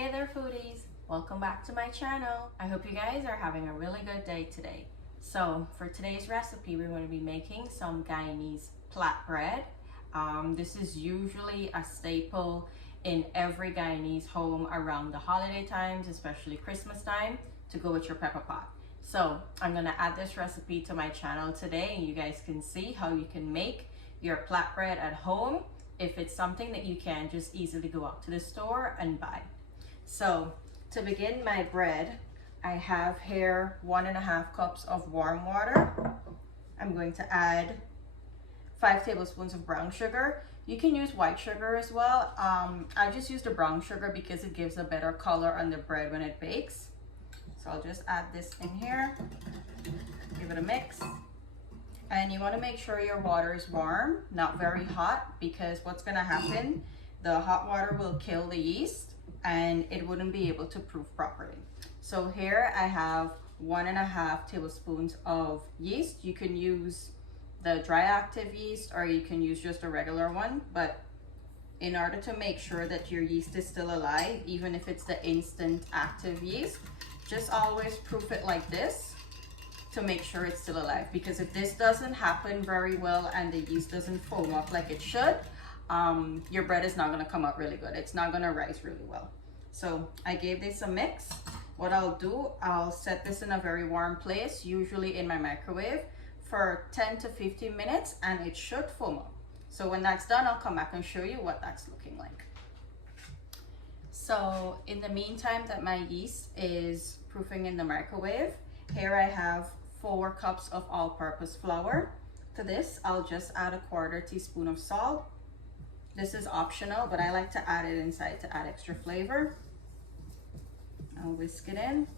Hey there foodies, welcome back to my channel. I hope you guys are having a really good day today. So for today's recipe, we're going to be making some Guyanese plait bread. This is usually a staple in every Guyanese home around the holiday times, especially Christmas time, to go with your pepper pot. So I'm going to add this recipe to my channel today, and you guys can see how you can make your plait bread at home if it's something that you can just easily go out to the store and buy. So to begin my bread, I have here 1.5 cups of warm water. I'm going to add 5 tablespoons of brown sugar. You can use white sugar as well. I just use the brown sugar because it gives a better color on the bread when it bakes. So I'll just add this in here, give it a mix. And you want to make sure your water is warm, not very hot, because what's going to happen, the hot water will kill the yeast and it wouldn't be able to proof properly. So here I have 1.5 tablespoons of yeast. You can use the dry active yeast or you can use just a regular one, but in order to make sure that your yeast is still alive, even if it's the instant active yeast, just always proof it like this to make sure it's still alive. Because if this doesn't happen very well and the yeast doesn't foam up like it should, your bread is not going to come out really good. It's not going to rise really well. So I gave this a mix. What I'll do, I'll set this in a very warm place, usually in my microwave, for 10 to 15 minutes, and it should foam up. So when that's done, I'll come back and show you what that's looking like. So in the meantime that my yeast is proofing in the microwave, here I have 4 cups of all-purpose flour. To this, I'll just add a 1/4 teaspoon of salt. This is optional, but I like to add it inside to add extra flavor. I'll whisk it in.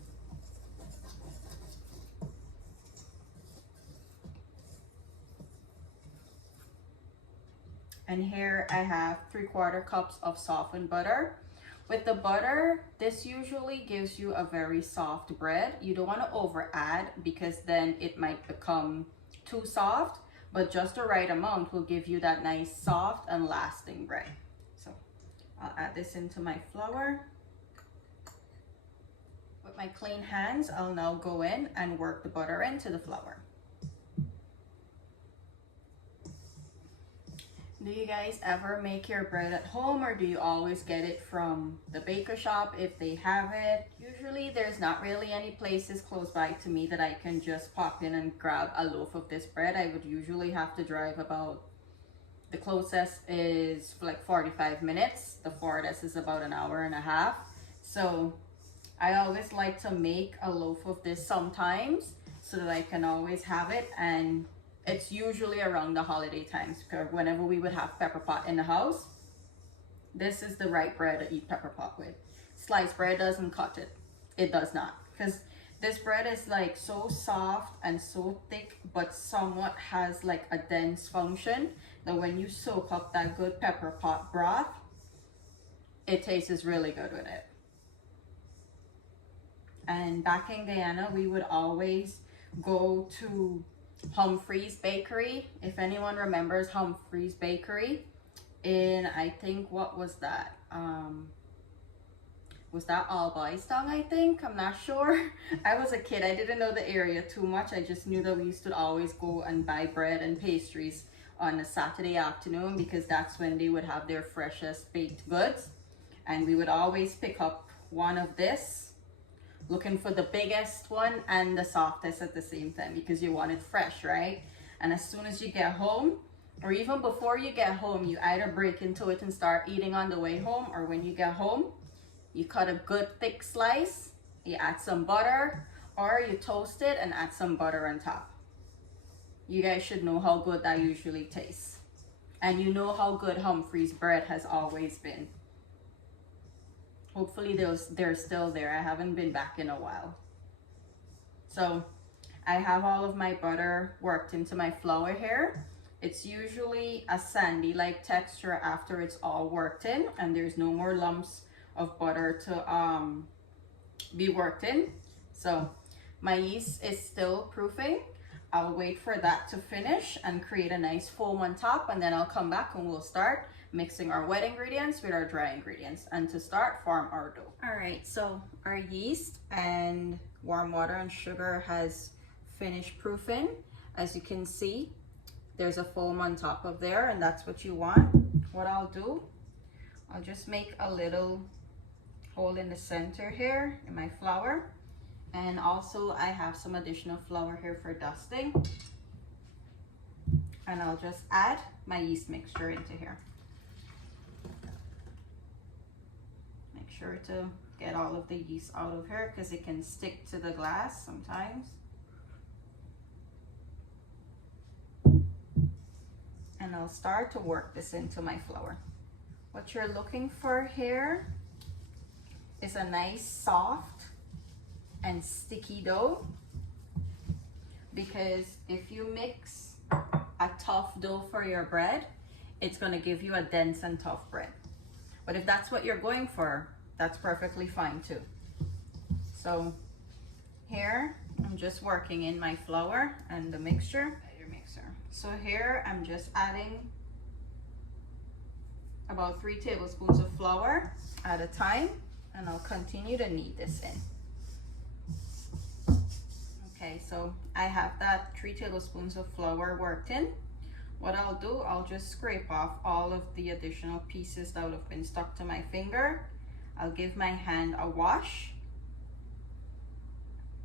And here I have 3/4 cups of softened butter. With the butter, this usually gives you a very soft bread. You don't want to over add because then it might become too soft, but just the right amount will give you that nice soft and lasting bread. So I'll add this into my flour. With my clean hands, I'll now go in and work the butter into the flour. Do you guys ever make your bread at home, or do you always get it from the baker shop if they have it? Usually there's not really any places close by to me that I can just pop in and grab a loaf of this bread. I would usually have to drive about, the closest is like 45 minutes. The farthest is about 1.5 hours. So I always like to make a loaf of this sometimes so that I can always have it, and it's usually around the holiday times, because whenever we would have pepper pot in the house, this is the right bread to eat pepper pot with. Sliced bread doesn't cut it. It does not, because this bread is like so soft and so thick, but somewhat has like a dense function that when you soak up that good pepper pot broth, it tastes really good with it. And back in Guyana, we would always go to Humphrey's Bakery. If anyone remembers Humphrey's Bakery in, I think, what was that? Was that Albaistong, I think? I'm not sure. I was a kid. I didn't know the area too much. I just knew that we used to always go and buy bread and pastries on a Saturday afternoon because that's when they would have their freshest baked goods. And we would always pick up one of this, looking for the biggest one and the softest at the same time because you want it fresh, right? And as soon as you get home, or even before you get home, you either break into it and start eating on the way home, or when you get home, you cut a good thick slice, you add some butter, or you toast it and add some butter on top. You guys should know how good that usually tastes. And you know how good Humphrey's bread has always been. Hopefully they're still there. I haven't been back in a while. So I have all of my butter worked into my flour here. It's usually a sandy like texture after it's all worked in and there's no more lumps of butter to be worked in. So my yeast is still proofing. I'll wait for that to finish and create a nice foam on top, and then I'll come back and we'll start mixing our wet ingredients with our dry ingredients, and to start, form our dough. All right, so our yeast and warm water and sugar has finished proofing. As you can see, there's a foam on top of there, and that's what you want. What I'll do, I'll just make a little hole in the center here in my flour, and also I have some additional flour here for dusting, and I'll just add my yeast mixture into here. Make sure to get all of the yeast out of here because it can stick to the glass sometimes. And I'll start to work this into my flour. What you're looking for here is a nice soft and sticky dough, because if you mix a tough dough for your bread, it's going to give you a dense and tough bread. But if that's what you're going for, that's perfectly fine too. So here I'm just working in my flour and the mixture. So here I'm just adding about 3 tablespoons of flour at a time, and I'll continue to knead this in. Okay, so I have that 3 tablespoons of flour worked in. What I'll do, I'll just scrape off all of the additional pieces that would have been stuck to my finger. I'll give my hand a wash,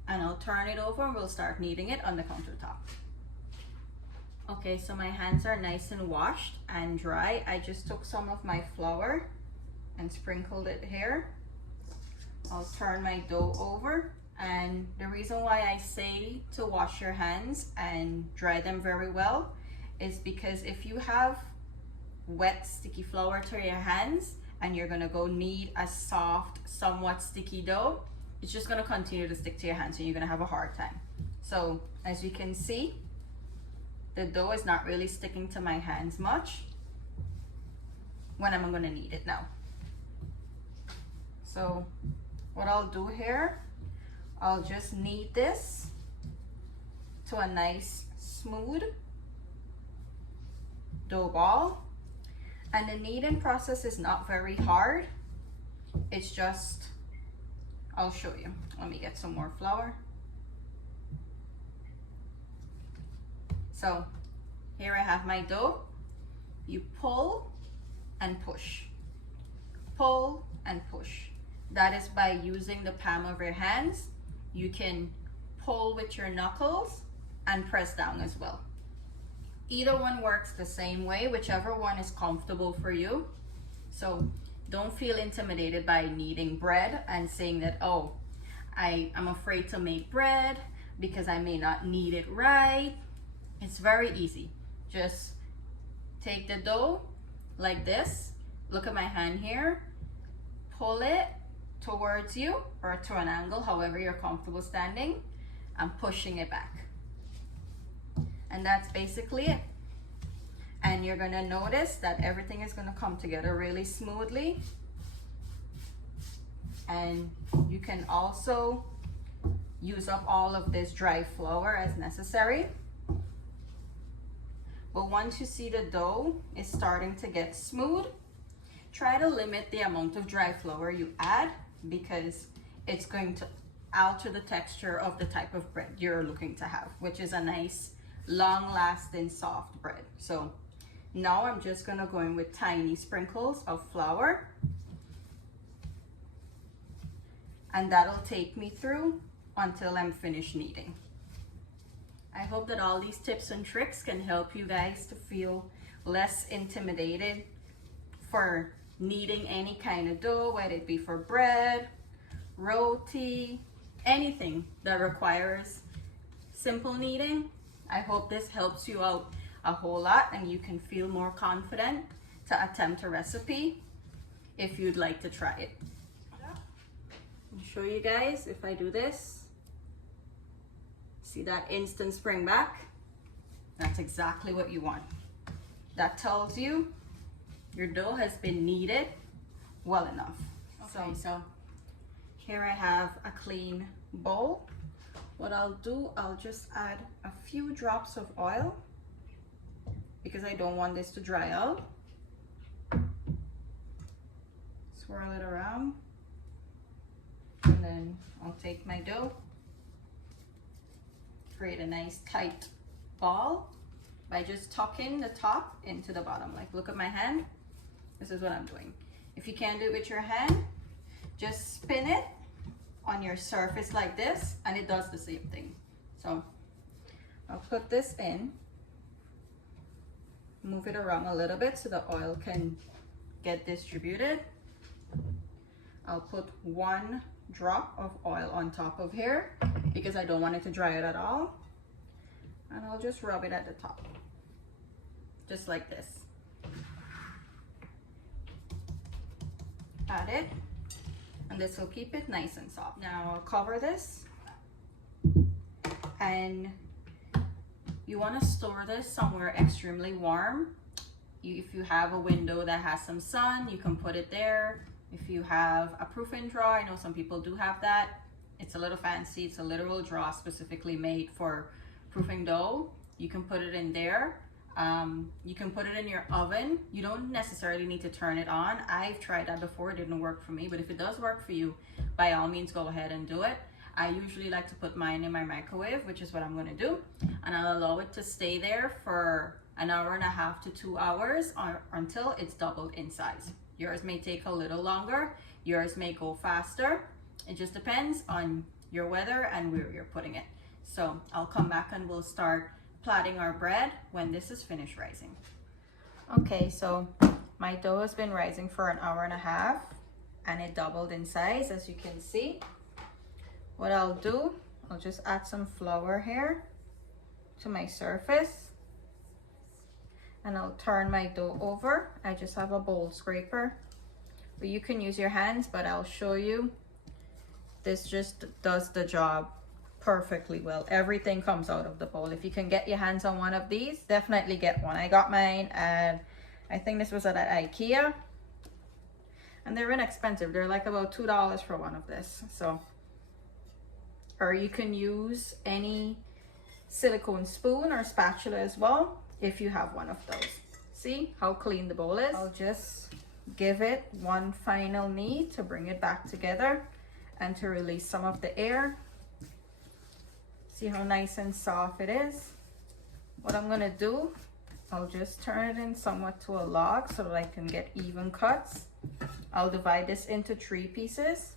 and I'll turn it over and we'll start kneading it on the countertop. Okay, so my hands are nice and washed and dry. I just took some of my flour and sprinkled it here. I'll turn my dough over, and the reason why I say to wash your hands and dry them very well is because if you have wet sticky flour to your hands and you're gonna go knead a soft, somewhat sticky dough, it's just gonna continue to stick to your hands and you're gonna have a hard time. So as you can see, the dough is not really sticking to my hands much when I'm gonna knead it now. So what I'll do here, I'll just knead this to a nice smooth dough ball. And the kneading process is not very hard. It's just, I'll show you. Let me get some more flour. So here I have my dough. You pull and push. Pull and push. That is by using the palm of your hands. You can pull with your knuckles and press down as well. Either one works the same way, whichever one is comfortable for you. So don't feel intimidated by kneading bread and saying that, oh, I'm afraid to make bread because I may not knead it right. It's very easy. Just take the dough like this. Look at my hand here. Pull it towards you or to an angle, however you're comfortable standing. I'm pushing it back. And that's basically it. And you're gonna notice that everything is gonna come together really smoothly. And you can also use up all of this dry flour as necessary. But once you see the dough is starting to get smooth, try to limit the amount of dry flour you add, because it's going to alter the texture of the type of bread you're looking to have, which is a nice, long-lasting, soft bread. So now I'm just gonna go in with tiny sprinkles of flour, and that'll take me through until I'm finished kneading. I hope that all these tips and tricks can help you guys to feel less intimidated for kneading any kind of dough, whether it be for bread, roti, anything that requires simple kneading. I hope this helps you out a whole lot and you can feel more confident to attempt a recipe if you'd like to try it. I'll show you guys if I do this. See that instant spring back? That's exactly what you want. That tells you your dough has been kneaded well enough. Okay, so here I have a clean bowl. What I'll do, I'll just add a few drops of oil because I don't want this to dry out. swirl it around, and then I'll take my dough, create a nice tight ball by just tucking the top into the bottom. Like, look at my hand. This is what I'm doing. If you can't do it with your hand, just spin it on your surface like this, and it does the same thing. So I'll put this in, move it around a little bit so the oil can get distributed. I'll put 1 drop of oil on top of here because I don't want it to dry it at all. And I'll just rub it at the top, just like this. Add it, and this will keep it nice and soft. Now I'll cover this, and you want to store this somewhere extremely warm. If you have a window that has some sun, you can put it there. If you have a proofing drawer, I know some people do have that. It's a little fancy. It's a literal drawer specifically made for proofing dough. You can put it in there. You can put it in your oven. You don't necessarily need to turn it on. I've tried that before. It didn't work for me, but if it does work for you, by all means go ahead and do it. I usually like to put mine in my microwave, which is what I'm going to do, and I'll allow it to stay there for an hour and a half to 2 hours until it's doubled in size. Yours may take a little longer, yours may go faster. It just depends on your weather and where you're putting it. So I'll come back and we'll start plaiting our bread when this is finished rising. Okay, so my dough has been rising for an hour and a half and it doubled in size, as you can see. What I'll do, I'll just add some flour here to my surface, and I'll turn my dough over. I just have a bowl scraper, but you can use your hands, but I'll show you. This just does the job perfectly well. Everything comes out of the bowl. If you can get your hands on one of these, definitely get one. I got mine at, I think this was at IKEA, and they're inexpensive. They're like about $2 for one of this. So, or you can use any silicone spoon or spatula as well if you have one of those. See how clean the bowl is? I'll just give it one final knead to bring it back together and to release some of the air. See how nice and soft it is? What I'm gonna do, I'll just turn it in somewhat to a log so that I can get even cuts. I'll divide this into 3 pieces.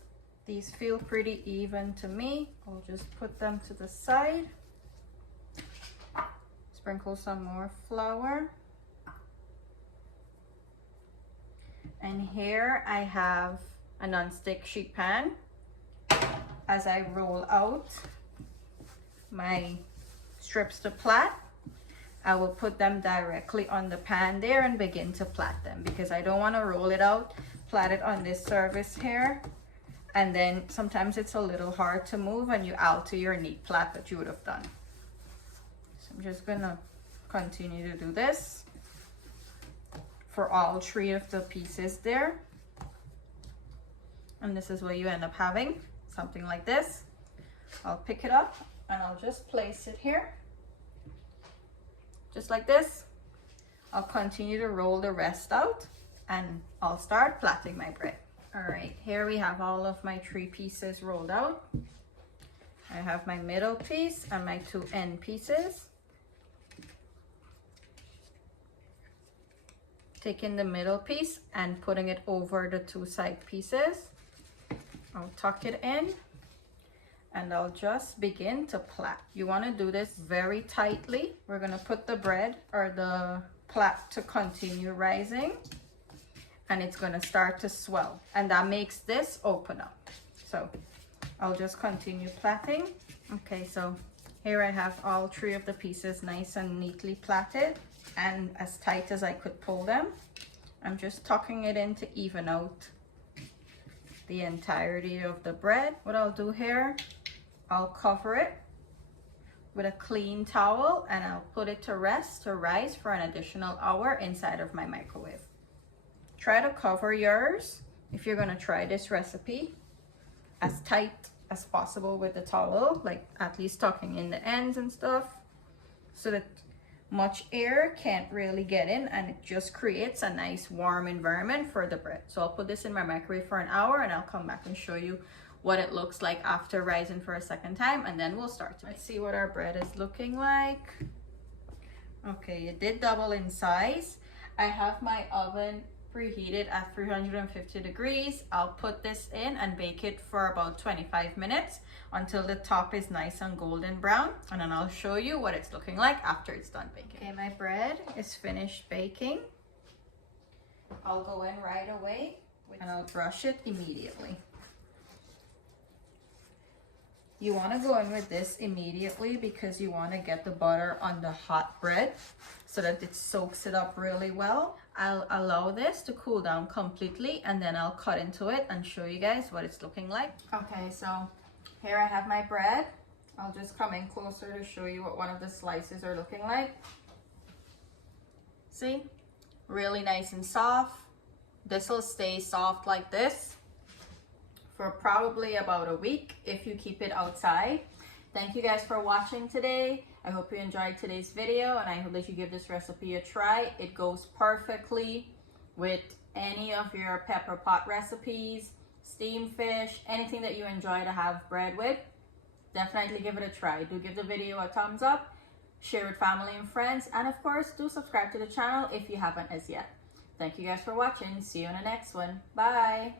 These feel pretty even to me. I'll just put them to the side. Sprinkle some more flour. And here I have a non-stick sheet pan. As I roll out my strips to plait, I will put them directly on the pan there and begin to plait them, because I don't want to roll it out, plait it on this surface here, and then sometimes it's a little hard to move and you alter your neat plait that you would have done. So I'm just gonna continue to do this for all 3 of the pieces there. And this is what you end up having, something like this. I'll pick it up and I'll just place it here, just like this. I'll continue to roll the rest out and I'll start plaiting my bread. All right, here we have all of my 3 pieces rolled out. I have my middle piece and my 2 end pieces. Taking the middle piece and putting it over the 2 side pieces. I'll tuck it in and I'll just begin to plait. You want to do this very tightly. We're going to put the bread or the plait to continue rising, and it's going to start to swell, and that makes this open up. So I'll just continue plaiting. Okay, so here I have all 3 of the pieces nice and neatly plaited and as tight as I could pull them. I'm just tucking it in to even out the entirety of the bread. What I'll do here, I'll cover it with a clean towel and I'll put it to rest to rise for an additional hour inside of my microwave. Try to cover yours, if you're gonna try this recipe, as tight as possible with the towel, like at least tucking in the ends and stuff, so that much air can't really get in, and it just creates a nice warm environment for the bread. So I'll put this in my microwave for an hour, and I'll come back and show you what it looks like after rising for a second time, and then we'll start to Let's see what our bread is looking like. Okay, it did double in size. I have my oven preheated at 350 degrees. I'll put this in and bake it for about 25 minutes until the top is nice and golden brown, and then I'll show you what it's looking like after it's done baking. Okay, my bread is finished baking. I'll go in right away and I'll brush it immediately. You want to go in with this immediately because you want to get the butter on the hot bread so that it soaks it up really well. I'll allow this to cool down completely, and then I'll cut into it and show you guys what it's looking like. Okay, so here I have my bread. I'll just come in closer to show you what one of the slices are looking like. See? Really nice and soft. This will stay soft like this for probably about a week if you keep it outside. Thank you guys for watching today. I hope you enjoyed today's video, and I hope that you give this recipe a try. It goes perfectly with any of your pepper pot recipes, steamed fish, anything that you enjoy to have bread with. Definitely give it a try. Do give the video a thumbs up, share with family and friends, and of course do subscribe to the channel if you haven't as yet. Thank you guys for watching. See you in the next one. Bye.